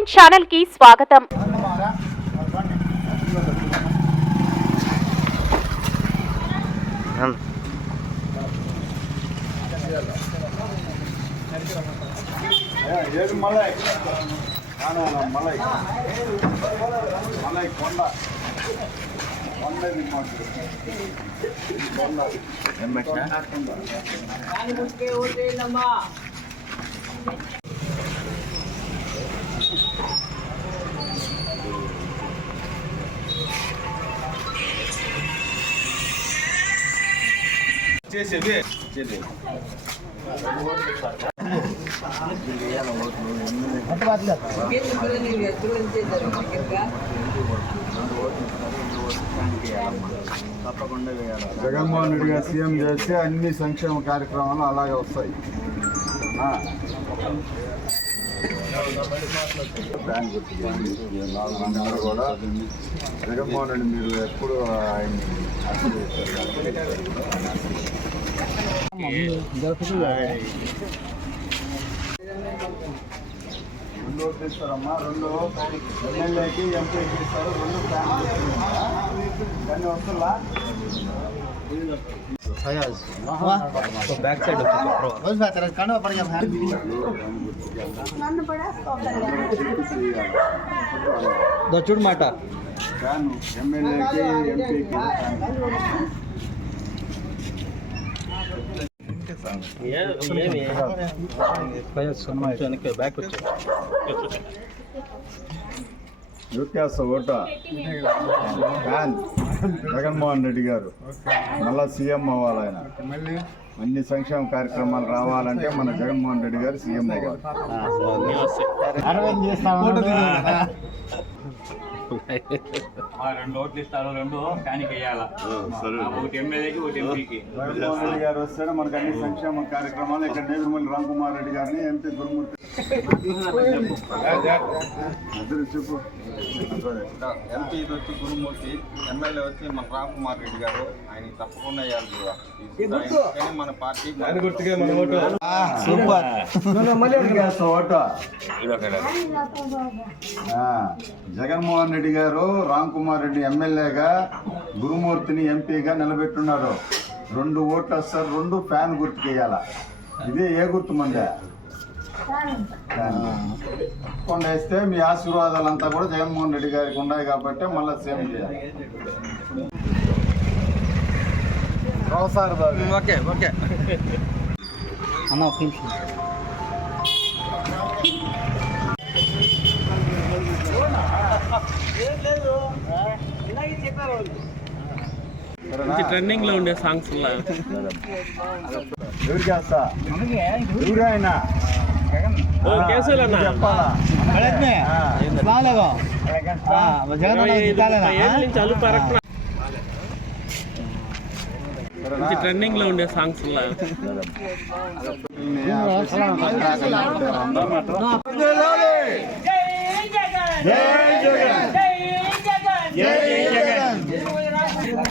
Nine ఛానల్కి స్వాగతం. ఏడు మలై మలై మలై కొండ కొండ ఇది మాకు. కొండ ఏం పెట్టినా చేసేది. తప్పకుండా వేయాలి జగన్మోహన్ రెడ్డి గారు సీఎం చేస్తే అన్ని సంక్షేమ కార్యక్రమాలు అలాగే వస్తాయి. నాలుగు కూడా జగన్మోహన్ రెడ్డి మీరు ఎప్పుడు ఆయన్ని రెండు ఓట్లు ఇస్తారమ్మా రెండు ఎమ్మెల్యేకి ఎంపీకి ఇస్తారు రెండు ఫ్యామిలీ దాన్ని వస్తుందా బ్యాక్ సైడ్ చూడు మాట ఫ్యాన్ ఎమ్మెల్యేకి ఎంపీకి బ్యాక్ ఓట ఫ్యాన్ జగన్మోహన్ రెడ్డి గారు. మళ్ళా సీఎం అవ్వాలి ఆయన అన్ని సంక్షేమ కార్యక్రమాలు రావాలంటే మన జగన్మోహన్ రెడ్డి గారు సీఎం అవ్వాలి. ఆ రెండు ఓట్లు ఇస్తారు రెండు ఫ్యాన్కి వేయాలా? ఒకటి ఎమ్మెల్యేకి ఒకటి ఎంపీకి. జగన్మోహన్ రెడ్డి గారు వస్తేనే మనకు అన్ని సంక్షేమ కార్యక్రమాలు. ఇక్కడ నేదురుమల్లి రామ్ కుమార్ రెడ్డి గారిని ఎంపీ గురుమూర్తి చెప్పు. ఎంపీ వచ్చి గురుమూర్తి ఎమ్మెల్యే వచ్చి మన రామ్ కుమార్ రెడ్డి గారు. ఆయన తప్పకుండా వేయాలి మన పార్టీ సూపర్. ఓట. జగన్మోహన్ రెడ్డి గారు రామ్ కుమార్ రెడ్డి ఎమ్మెల్యేగా గురుమూర్తిని ఎంపీగా నిలబెట్టున్నారు. రెండు ఓట్లు వస్తారు రెండు ఫ్యాన్ గుర్తుకేయాల? ఇదే ఏ గుర్తు మందే? కొండ వేస్తే మీ ఆశీర్వాదాలంతా కూడా జగన్మోహన్ రెడ్డి గారికి ఉన్నాయి కాబట్టి మళ్ళీ సేమ్ చేయాలి. ఓకే ట్రెండింగ్లో. ఉండే సాంగ్స్ ట్రెండింగ్లో ఉండే సాంగ్స్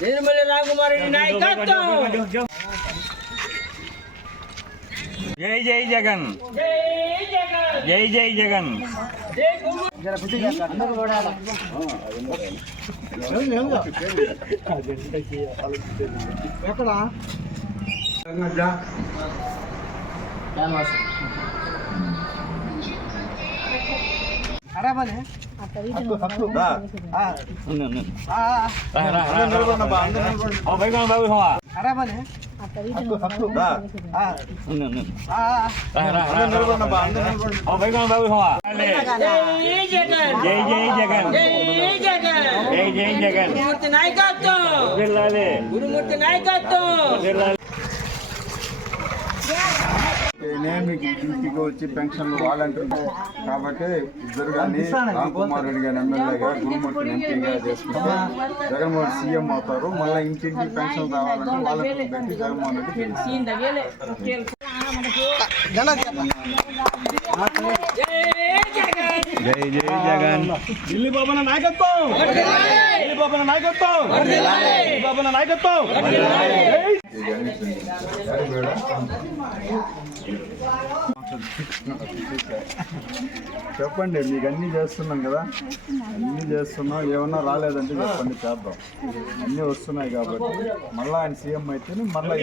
వెళ్ళాలి వెళ్ళాలి వెళ్ళాలి జై జై జగన్ జై జై జగన్ ఓ బైగన్ బాబు హోవా ఓ బైగన్ బాబు హోవా జై జై జగన్ జై జై జగన్ గురుమూర్తి నాయకత్వం వెళ్ళాలి గురుమూర్తి నాయకత్వం మీకు ఇంటికి వచ్చి పెన్షన్లు వాలంటీర్ కాబట్టి ఇద్దరు కానీ రామ్ కుమార్ రెడ్డి గారి ఎమ్మెల్యేగా గురుమూర్తి ఎంపీగా చేసుకుంటే జగన్మోహన్ సీఎం అవుతారు. మళ్ళీ ఇంటింటికి పెన్షన్ రావాలంటే వాళ్ళకి పెట్టి జగన్మోహన్ రెడ్డి. జై జై జగన్. ఢిల్లీ బాబున నాయకత్వం! ఢిల్లీ బాబున నాయకత్వం! ఢిల్లీ బాబున నాయకత్వం! చెప్పండి మీకు అన్నీ చేస్తున్నాం కదా. అన్నీ చేస్తున్నాం. ఏమన్నా రాలేదంటే చెప్పండి చేద్దాం. అన్నీ వస్తున్నాయి కాబట్టి. మళ్ళీ ఆయన సీఎం అయితేనే మళ్ళీ